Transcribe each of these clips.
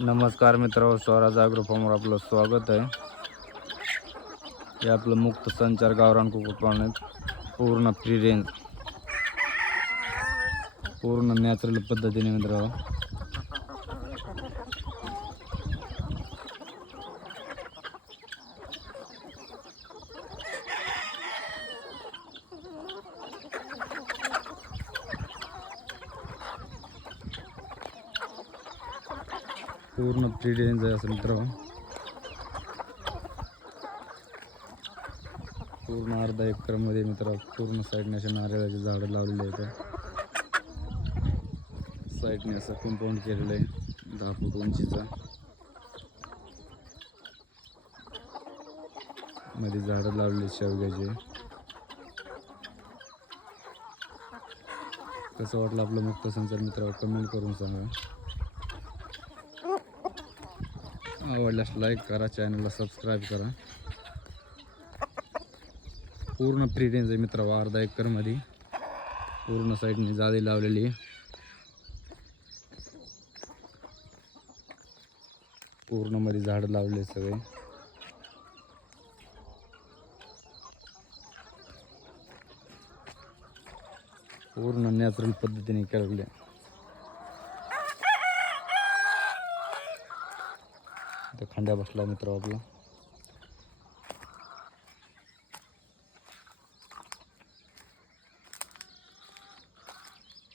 नमस्कार मित्र स्वराज अॅग्रोफार्मवर आपलं स्वागत आहे. हे आपलं मुक्त संचार गावरान कुक्कुटपालनात पूर्ण फ्री रेंज पूर्ण नॅचरल पद्धतीने मित्र पूर्ण फ्री रेंज आहे असं मित्र. पूर्ण अर्धा एकरमध्ये मित्र पूर्ण साईडने असे नारळाचे झाडं लावलेले आहेत. साईडने असं कंपाऊंड केलेलं आहे दहा फूट उंचीचा. मध्ये झाडं लावले शेवग्याचे. कसं वाटलं आपलं मुक्त संचार मित्र? कमेंट करून सांगा. आवडल्यास लाईक करा चॅनलला सबस्क्राईब करा. पूर्ण फ्री रेंज आहे मित्र अर्धा एकरमध्ये पूर्ण साईडने जाळी लावलेली आहे. पूर्णमध्ये झाड लावले सगळे. पूर्ण नॅचरल पद्धतीने केलेले इथं खंड्या बसला मित्र आपला.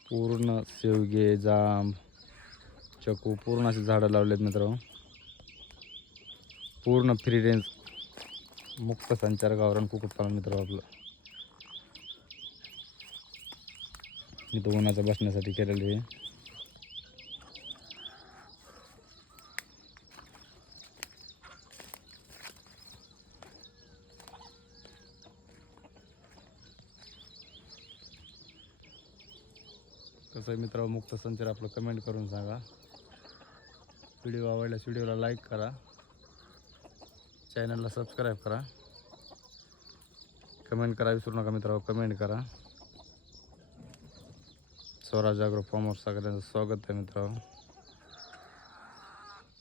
पूर्ण शेवगे जांब चकू पूर्ण असे झाडं लावलेत मित्र. पूर्ण फ्री रेंज मुक्त संचार गावरान कुक्कुटपालन मित्र आपलं. इथं उन्हाचं बसण्यासाठी केलेलं आहे. कसं आहे मित्र मुक्त संचार आपलं कमेंट करून सांगा. व्हिडिओ आवडल्यास व्हिडिओला लाईक करा. चॅनलला सबस्क्राईब करा. कमेंट करा विसरू नका मित्र कमेंट करा. स्वराज अग्रो फॉर्मवर सगळ्यांचं स्वागत आहे मित्रांनो.